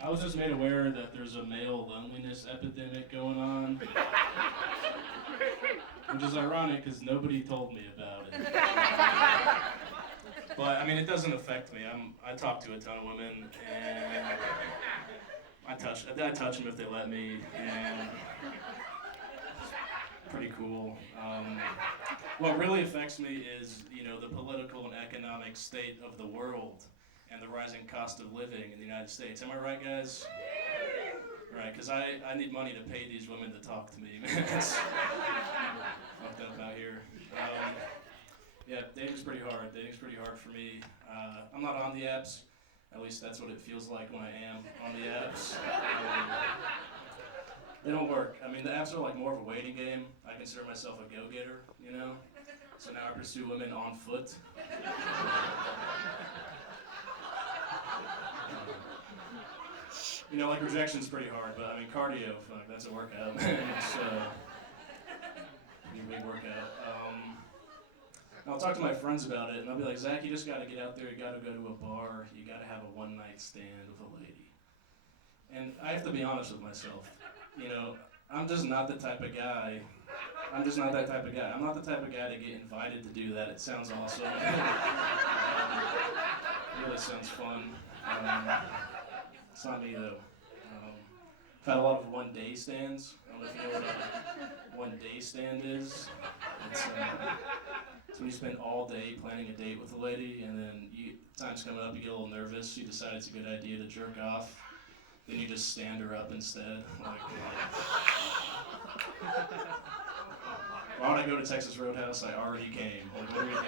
I was just made aware that there's a male loneliness epidemic going on, which is ironic because nobody told me about it. But I mean, it doesn't affect me. I talk to a ton of women, and I touch them if they let me, and it's pretty cool. What really affects me is, the political and economic state of the world and the rising cost of living in the United States. Am I right, guys? Right, because I need money to pay these women to talk to me, man. It's fucked up out here. Yeah, dating's pretty hard. Dating's pretty hard for me. I'm not on the apps. At least that's what it feels like when I am on the apps. They don't work. I mean, the apps are like more of a waiting game. I consider myself a go-getter, So now I pursue women on foot. Like rejection's pretty hard, but I mean, cardio, fuck, that's a workout. It's a big workout. I'll talk to my friends about it, and I'll be like, Zach, you just gotta get out there, you gotta go to a bar, you gotta have a one-night stand with a lady. And I have to be honest with myself. I'm just not the type of guy. I'm just not that type of guy. I'm not the type of guy to get invited to do that. It sounds awesome. It really sounds fun. It's not me, though. I've had a lot of one-day stands. I don't know if you know what a one-day stand is. It's when you spend all day planning a date with a lady, and then time's coming up, you get a little nervous, you decide it's a good idea to jerk off, then you just stand her up instead. Why would I go to Texas Roadhouse? I already came. What are you doing?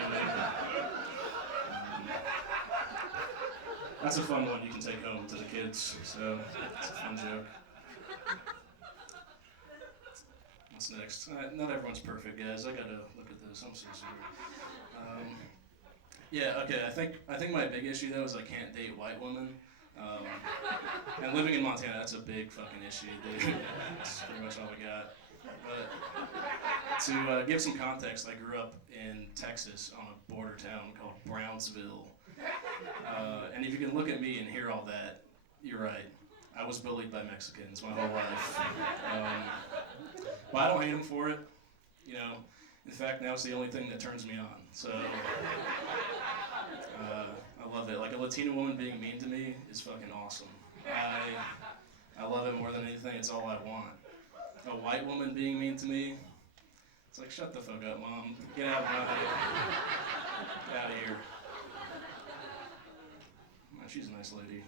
That's a fun one you can take home to the kids, so it's a fun joke. What's next? Not everyone's perfect, guys. I gotta look at this. I'm so sorry. Yeah, okay. I think my big issue though is I can't date white women. And living in Montana, that's a big fucking issue, dude. That's pretty much all we got. But to give some context, I grew up in Texas on a border town called Brownsville. And if you can look at me and hear all that, you're right. I was bullied by Mexicans my whole life. But I don't hate them for it. In fact, now it's the only thing that turns me on. So I love it. Like a Latina woman being mean to me is fucking awesome. I love it more than anything. It's all I want. A white woman being mean to me, it's like, shut the fuck up, Mom. Get out of my Get out of here. She's a nice lady.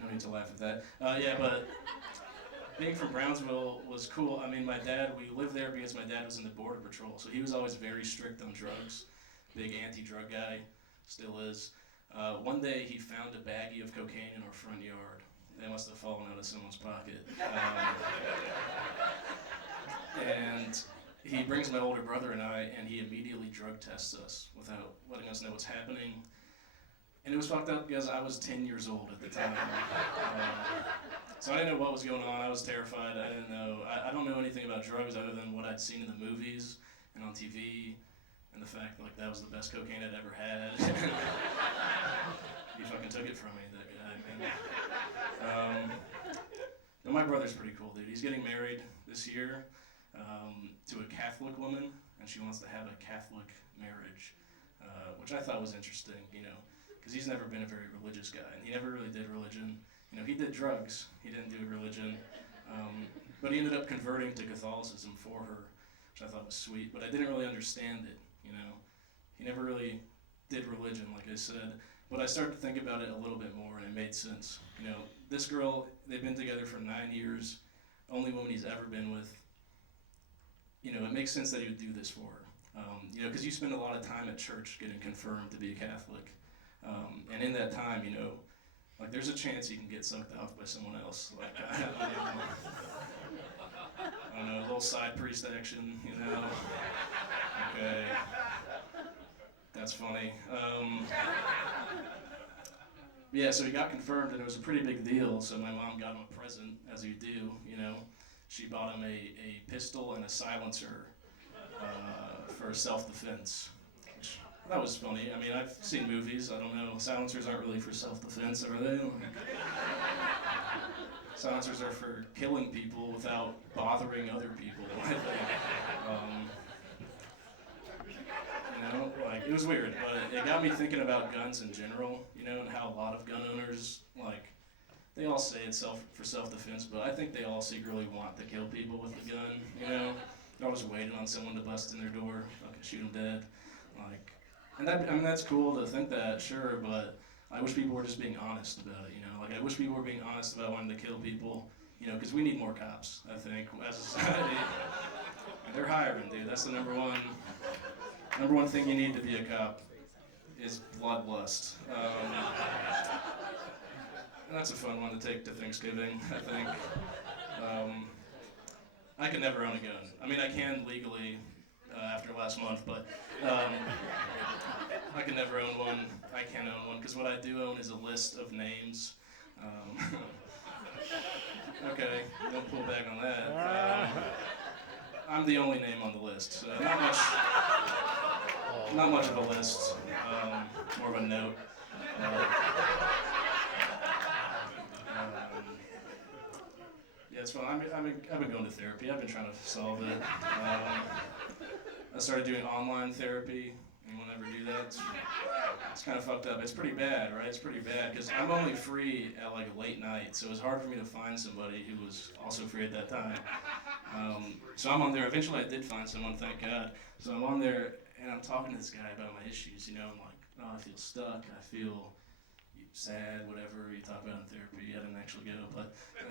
No need to laugh at that. Yeah, but being from Brownsville was cool. I mean, we lived there because my dad was in the Border Patrol, so he was always very strict on drugs. Big anti-drug guy, still is. One day he found a baggie of cocaine in our front yard. They must have fallen out of someone's pocket. And he brings my older brother and I, and he immediately drug tests us without letting us know what's happening. And it was fucked up because I was 10 years old at the time. So I didn't know what was going on. I was terrified. I didn't know. I don't know anything about drugs other than what I'd seen in the movies and on TV, and the fact that was the best cocaine I'd ever had. He fucking took it from me, that guy, man. But my brother's pretty cool, dude. He's getting married this year to a Catholic woman, and she wants to have a Catholic marriage, which I thought was interesting, because he's never been a very religious guy, and he never really did religion. He did drugs. He didn't do religion. But he ended up converting to Catholicism for her, which I thought was sweet, but I didn't really understand it, He never really did religion, like I said. But I started to think about it a little bit more, and it made sense. You know, this girl, they've been together for 9 years, only woman he's ever been with. You know, it makes sense that he would do this for her. You know, because you spend a lot of time at church getting confirmed to be a Catholic. And in that time, you know, like there's a chance you can get sucked off by someone else. Like, I don't know, a little side priest action, you know. Okay. That's funny. Yeah, so he got confirmed, and it was a pretty big deal. So my mom got him a present, as you do, you know. She bought him a pistol and a silencer for self-defense. Which I thought was funny. I mean, I've seen movies. I don't know. Silencers aren't really for self-defense, are they? Silencers are for killing people without bothering other people, I think. You know, like, it was weird, but it got me thinking about guns in general, you know, and how a lot of gun owners, like, they all say it's for self-defense, but I think they all secretly want to kill people with a gun, you know? They're always waiting on someone to bust in their door, fucking shoot them dead. Like, and that, I mean, that's cool to think that, sure, but I wish people were just being honest about it, you know? Like, I wish people were being honest about wanting to kill people, you know, because we need more cops, I think, as a society. They're hiring, dude. That's the number one thing you need to be a cop is bloodlust. And that's a fun one to take to Thanksgiving, I think. I can never own a gun. I mean, I can legally after last month, but I can never own one. I can't own one, because what I do own is a list of names. Okay, don't pull back on that. I'm the only name on the list, so not much of a list, more of a note. Yeah, it's fun. I've been going to therapy. I've been trying to solve it. I started doing online therapy. Anyone ever do that? It's kind of fucked up. It's pretty bad, right? It's pretty bad, because I'm only free at like a late night, so it was hard for me to find somebody who was also free at that time. So I'm on there. Eventually I did find someone, thank God. So I'm on there, and I'm talking to this guy about my issues, you know, I'm like, oh, I feel stuck, I feel sad, whatever you talk about in therapy. I didn't actually go, but, you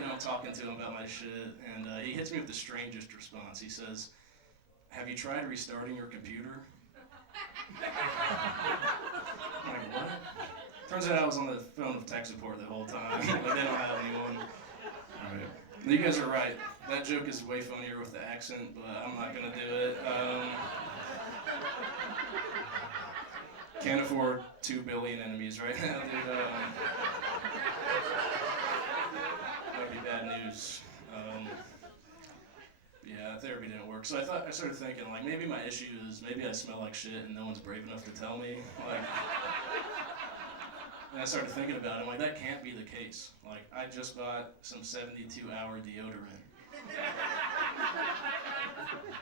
know, I'm talking to him about my shit, and he hits me with the strangest response. He says, have you tried restarting your computer? I'm like, what? Turns out I was on the phone with tech support the whole time, but they don't have anyone. All right. You guys are right. That joke is way funnier with the accent, but I'm not gonna do it. Can't afford 2 billion enemies right now, dude. That'd be bad news. Yeah, therapy didn't work. So I started thinking, like, maybe my issue is maybe I smell like shit and no one's brave enough to tell me. Like, and I started thinking about it. I'm like, that can't be the case. Like, I just bought some 72-hour deodorant.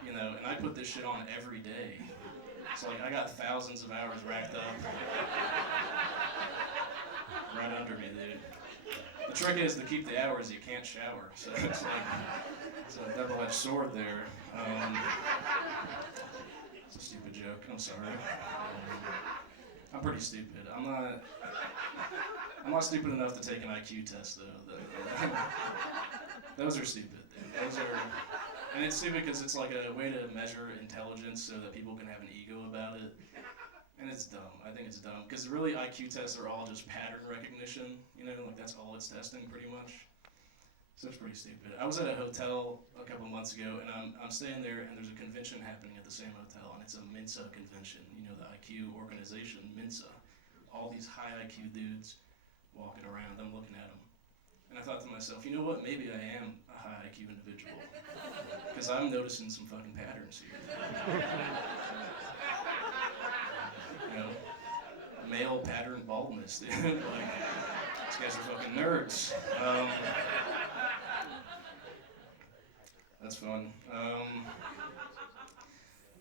You know, and I put this shit on every day. So, like, I got thousands of hours racked up. Right under me, dude. The trick is to keep the hours you can't shower. So it's like, it's a double-edged sword there. It's a stupid joke, I'm sorry. I'm pretty stupid. I'm not stupid enough to take an IQ test, though. Those are stupid, dude. Those are, and it's stupid because it's like a way to measure intelligence so that people can have an ego about it. And it's dumb. I think it's dumb. Because really, IQ tests are all just pattern recognition. You know, like that's all it's testing, pretty much. So it's pretty stupid. I was at a hotel a couple months ago, and I'm staying there, and there's a convention happening at the same hotel, and it's a Mensa convention. You know, the IQ organization, Mensa. All these high IQ dudes walking around. I'm looking at them. And I thought to myself, you know what? Maybe I am a high IQ individual. Because I'm noticing some fucking patterns here. You know, male pattern baldness, dude. Like, these guys are fucking nerds. That's fun.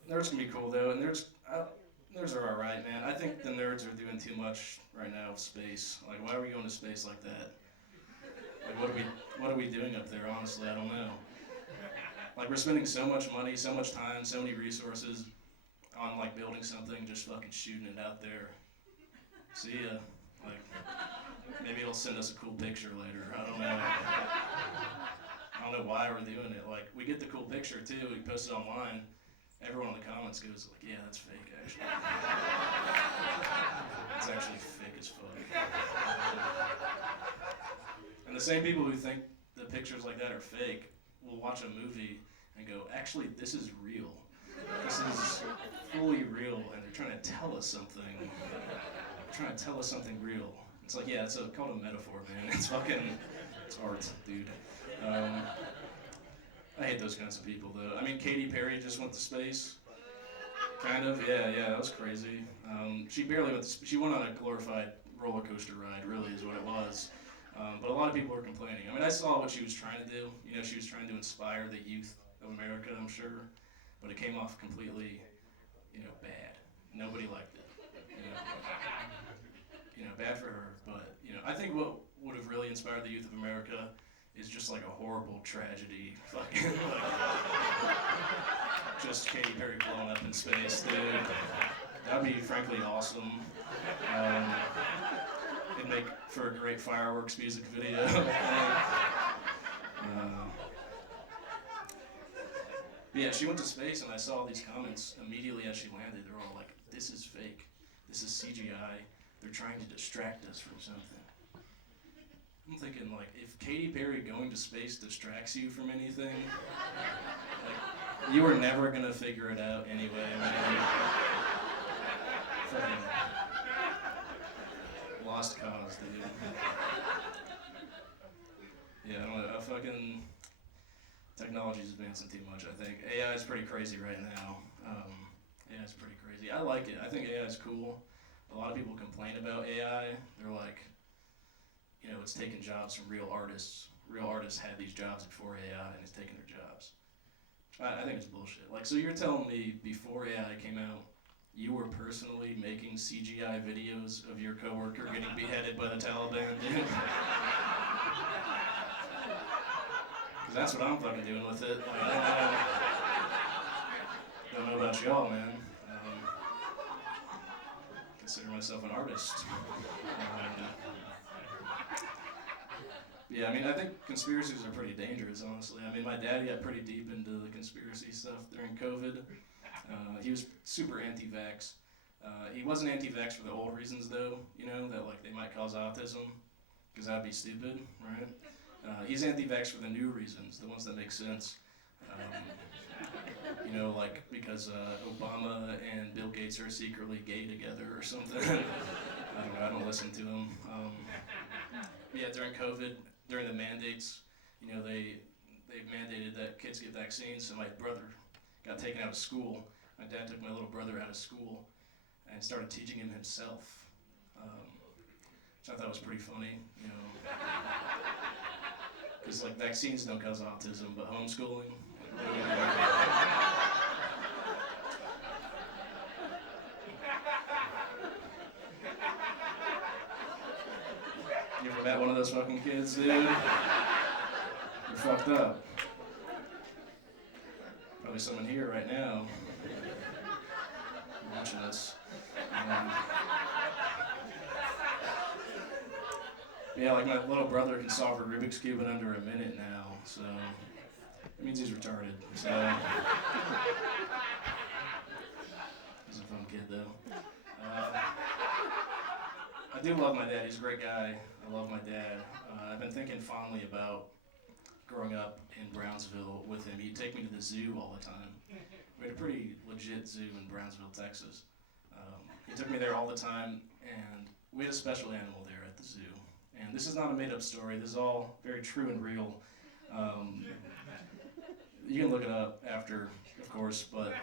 Nerds can be cool though, and nerds are alright, man. I think the nerds are doing too much right now with space. Like, why are we going to space like that? Like, what are we doing up there? Honestly, I don't know. Like, we're spending so much money, so much time, so many resources on like building something, just fucking shooting it out there. See ya. Like, maybe it'll send us a cool picture later. I don't know. I don't know why we're doing it. Like, we get the cool picture too. We post it online. Everyone in the comments goes like, "Yeah, that's fake, actually." It's actually fake as fuck. And the same people who think the pictures like that are fake will watch a movie and go, "Actually, this is real. This is fully real, and they're trying to tell us something. They're trying to tell us something real." It's like, yeah, it's called a metaphor, man. It's art, dude. I hate those kinds of people, though. I mean, Katy Perry just went to space. Kind of, yeah, that was crazy. She barely went to she went on a glorified roller coaster ride, really, is what it was. But a lot of people are complaining. I mean, I saw what she was trying to do. You know, she was trying to inspire the youth of America, I'm sure. But it came off completely, bad. Nobody liked it. Bad for her. But, I think what would have really inspired the youth of America is just like a horrible tragedy. Fucking, just Katy Perry blowing up in space, dude. That'd be frankly awesome. It'd make for a great fireworks music video. Yeah, she went to space and I saw these comments immediately as she landed. They're all like, "This is fake. This is CGI. They're trying to distract us from something." I'm thinking, like, if Katy Perry going to space distracts you from anything, like, you were never gonna figure it out anyway, man. Fucking lost cause, dude. Yeah, I don't know, fucking technology's advancing too much, I think. AI is pretty crazy right now. AI is pretty crazy. I like it. I think AI is cool. A lot of people complain about AI. They're like, it's taking jobs from real artists. Real artists had these jobs before AI, and it's taking their jobs. I think it's bullshit. Like, so you're telling me before AI came out, you were personally making CGI videos of your coworker getting beheaded by the Taliban, dude? Because that's what I'm fucking doing with it. Like, I don't know about y'all, man. Consider myself an artist. Yeah, I mean, I think conspiracies are pretty dangerous, honestly. I mean, my dad got pretty deep into the conspiracy stuff during COVID. He was super anti-vax. He wasn't anti-vax for the old reasons, though, that, like, they might cause autism, because that'd be stupid, right? He's anti-vax for the new reasons, the ones that make sense. Like, because Obama and Bill Gates are secretly gay together or something. I don't know, I don't listen to him. Yeah, during COVID, during the mandates, they mandated that kids get vaccines, so my brother got taken out of school. My dad took my little brother out of school and started teaching him himself, which I thought was pretty funny, because, like, vaccines don't cause autism, but homeschooling, what are we doing? You ever met one of those fucking kids, dude? You're fucked up. Probably someone here right now watching us. Yeah, like, my little brother can solve a Rubik's Cube in under a minute now, so it means he's retarded. So he's a fun kid, though. I do love my dad. He's a great guy. I love my dad. I've been thinking fondly about growing up in Brownsville with him. He'd take me to the zoo all the time. We had a pretty legit zoo in Brownsville, Texas. He took me there all the time, and we had a special animal there at the zoo. And this is not a made-up story. This is all very true and real. You can look it up after, of course, but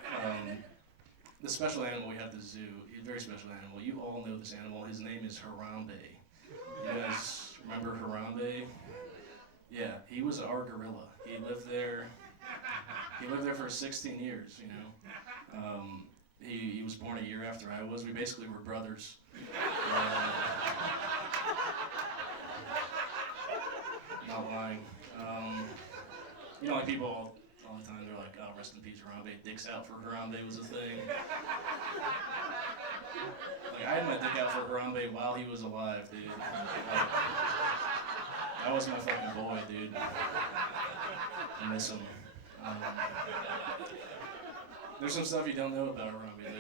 the special animal we have at the zoo, a very special animal. You all know this animal. His name is Harambe. You guys remember Harambe? Yeah, he was our gorilla. He lived there for 16 years, He was born a year after I was. We basically were brothers. Not lying. Like, people all the time. They're like, oh, rest in peace, Harambe. Dicks out for Harambe was a thing. Like, I had my dick out for Harambe while he was alive, dude. Like, that was my fucking boy, dude. I miss him. There's some stuff you don't know about Harambe, though.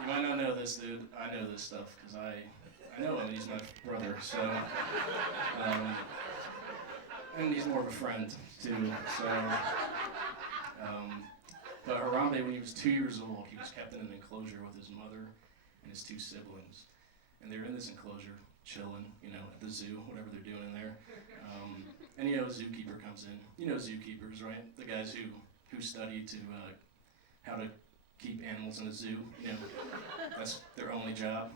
You might not know this, dude. I know this stuff, because I know him, he's my brother, so, and he's more of a friend, too, so, but Harambe, when he was 2 years old, he was kept in an enclosure with his mother and his 2 siblings, and they were in this enclosure, chilling, you know, at the zoo, whatever they're doing in there, and, you know, a zookeeper comes in. You know zookeepers, right? The guys who study to, how to keep animals in a zoo, you know, that's their only job.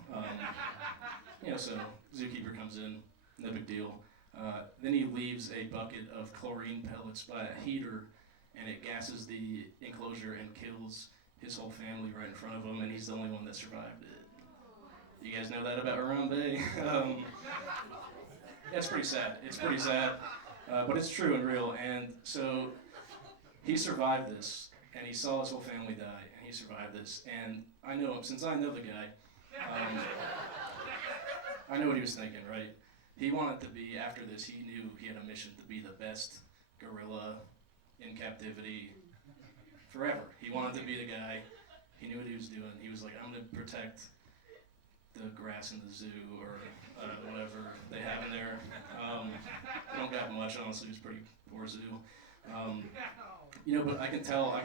You know, so zookeeper comes in, no big deal. Then he leaves a bucket of chlorine pellets by a heater, and it gasses the enclosure and kills his whole family right in front of him, and he's the only one that survived it. You guys know that about Harambe? Yeah, it's pretty sad. It's pretty sad, but it's true and real. And so he survived this, and he saw his whole family die, and he survived this. And I know him, since I know the guy, I know what he was thinking, right? He wanted to be, after this, he knew he had a mission to be the best gorilla in captivity forever. He wanted to be the guy. He knew what he was doing. He was like, I'm going to protect the grass in the zoo, or whatever they have in there. They don't got much, honestly. It's a pretty poor zoo. You know, but I could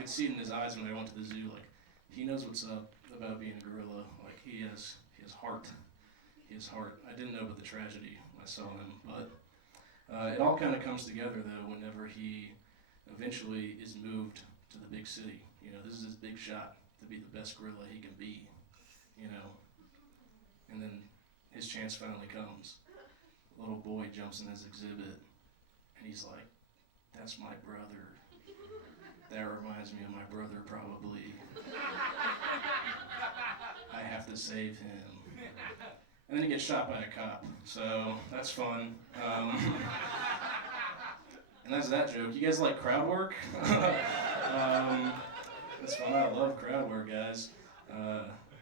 see it in his eyes when I went to the zoo, like, he knows what's up about being a gorilla. Like, he has heart. He has heart. I didn't know about the tragedy when I saw him, but it all kind of comes together, though, whenever he eventually is moved to the big city. You know, this is his big shot to be the best gorilla he can be, you know. And then his chance finally comes. A little boy jumps in his exhibit, and he's like, that's my brother. That reminds me of my brother, probably. I have to save him. And then he gets shot by a cop, so that's fun. And that's that joke. You guys like crowd work? That's fun. I love crowd work, guys.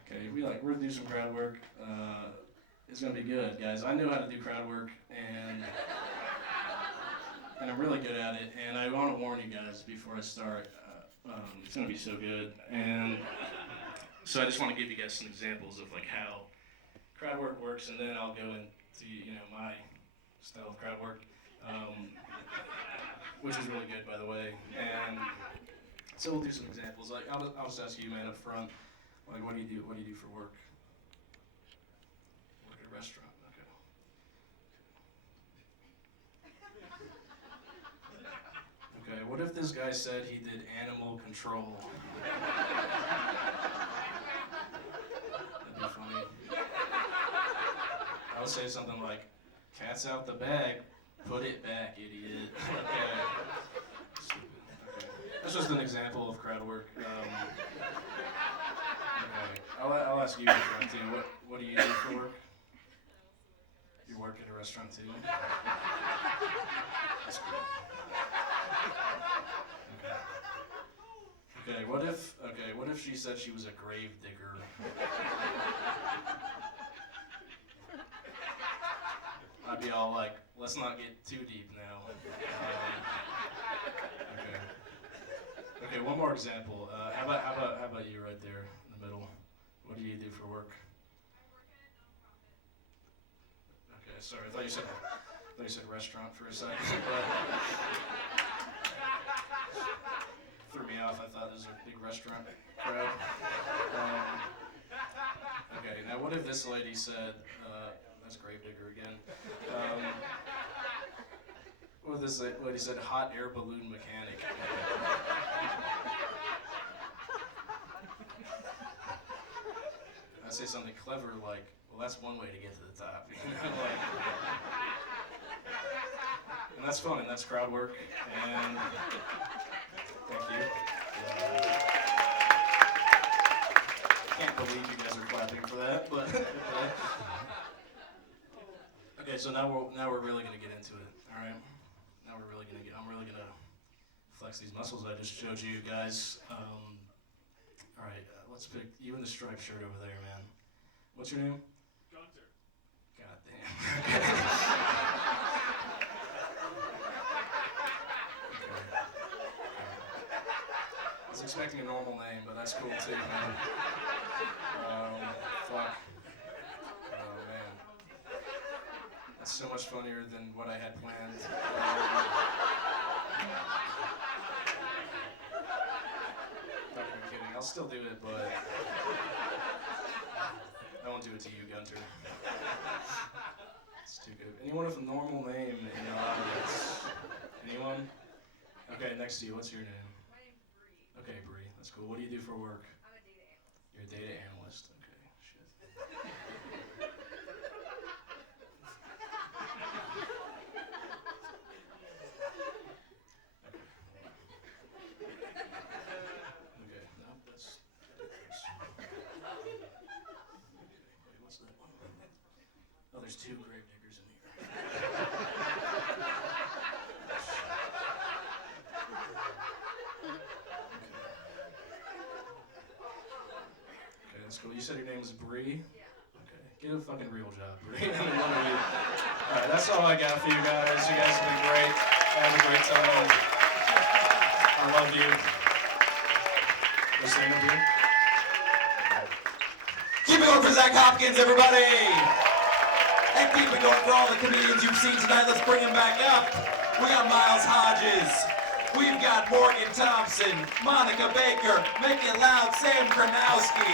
Okay, we're gonna do some crowd work. It's gonna be good, guys. I know how to do crowd work, and I'm really good at it. And I want to warn you guys before I start. It's gonna be so good, and so I just want to give you guys some examples of like how crowd work works, and then I'll go into, you know, my style of crowd work, which is really good, by the way. And so we'll do some examples. Like I'll just ask you, man, up front. Like, what do you do? What do you do for work? Work at a restaurant. Okay. Okay. What if this guy said he did animal control? That'd be funny. I would say something like, "Cat's out the bag. Put it back, idiot." Okay. Stupid. Okay. That's just an example of crowd work. I'll ask you, too. What do you do for work? You work at a restaurant too? That's cool. Okay. What if she said she was a grave digger? I'd be all like, let's not get too deep now. Okay. Okay, one more example. How about you right there in the middle? What do you do for work? Okay, sorry. I thought you said restaurant for a second. Threw me off. I thought it was a big restaurant crowd. Okay, now what if this lady said, that's Gravedigger again. What if this lady said hot air balloon mechanic? I'd say something clever like, well, that's one way to get to the top. Like, and that's fun, and that's crowd work, and thank you. I can't believe you guys are clapping for that, but okay, so now we're really gonna get into it, all right? Now I'm really gonna flex these muscles I just showed you guys. All right, let's pick you in the striped shirt over there, man. What's your name? Gunter. God damn. I was expecting a normal name, but that's cool too, man. Fuck. Oh, man. That's so much funnier than what I had planned. Not even kidding. I'll still do it, but I won't do it to you, Gunter. It's too good. Anyone with a normal name in the audience? Anyone? Okay, next to you. What's your name? My name's Bree. Okay, Bree. That's cool. What do you do for work? I'm a data analyst. You're a data analyst. Okay, shit. Okay, no, that's. Okay, wait, what's that one? Oh, there's two grave diggers in here. Okay, that's cool. You said your name was Bree? Yeah. Okay, get a fucking real job, Bree. Alright, that's all I got for you guys. You guys have been great. Have a great time. I love you. What's the name of you? Keep it going for Zach Hopkins, everybody! And keep it going for all the comedians you've seen tonight. Let's bring them back up. We got Miles Hodges. We've got Morgan Thompson, Monica Baker, make it loud, Sam Kronowski.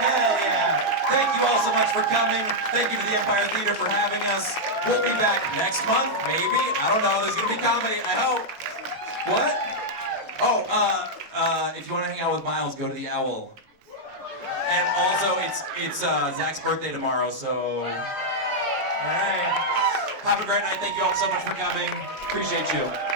Hell yeah. Thank you all so much for coming. Thank you to the Empire Theater for having us. We'll be back next month, maybe. I don't know. There's going to be comedy, I hope. What? Oh, if you want to hang out with Miles, go to the Owl. And also, it's Zach's birthday tomorrow, so... All right. Have a great night. Thank you all so much for coming. Appreciate you.